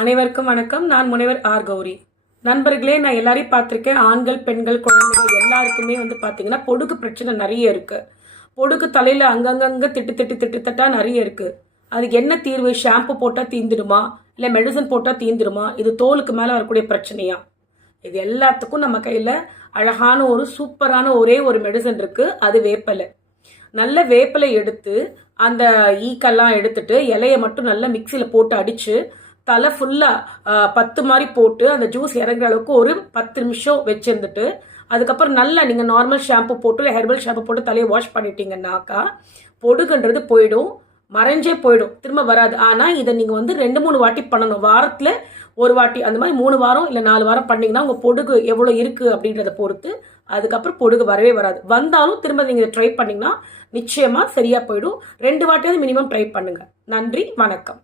அனைவருக்கும் வணக்கம். நான் முனைவர் ஆர் கௌரி. நண்பர்களே, நான் எல்லாரையும் பார்த்துருக்கேன். ஆண்கள், பெண்கள், குழந்தைகள் எல்லாருக்குமே பார்த்தீங்கன்னா பொடுகு பிரச்சனை நிறைய இருக்கு. பொடுகு தலையில அங்கங்க திட்டு நிறைய இருக்கு. அதுக்கு என்ன தீர்வு? ஷாம்பு போட்டா தீந்துடுமா, இல்லை மெடிசன் போட்டா தீந்துடுமா? இது தோலுக்கு மேல வரக்கூடிய பிரச்சனையா? இது எல்லாத்துக்கும் நம்ம கையில அழகான ஒரு சூப்பரான ஒரே ஒரு மெடிசன் இருக்கு. அது வேப்பலை. நல்ல வேப்பலை எடுத்து அந்த ஈக்கெல்லாம் எடுத்துட்டு இலைய மட்டும் நல்லா மிக்சியில போட்டு அடிச்சு தலை ஃபுல்லா 10 மாதிரி போட்டு அந்த ஜூஸ் இறங்குற அளவுக்கு ஒரு 10 நிமிஷம் வச்சிருந்துட்டு அதுக்கப்புறம் நல்லா நீங்க நார்மல் ஷாம்பு போட்டு இல்லை ஹெர்பல் ஷாம்பு போட்டு தலையை வாஷ் பண்ணிட்டீங்கன்னாக்கா பொடுகுன்றது போயிடும், மறைஞ்சே போயிடும், திரும்ப வராது. ஆனா இதை நீங்க 2-3 வாட்டி பண்ணணும். வாரத்துல ஒரு வாட்டி, அந்த மாதிரி 3 வாரம் இல்லை 4 வாரம் பண்ணீங்கன்னா உங்க பொடுகு எவ்வளவு இருக்கு அப்படின்றத பொறுத்து அதுக்கப்புறம் பொடுகு வரவே வராது. வந்தாலும் திரும்ப நீங்க ட்ரை பண்ணீங்கன்னா நிச்சயமா சரியா போயிடும். 2 வாட்டியாவது மினிமம் ட்ரை பண்ணுங்க. நன்றி, வணக்கம்.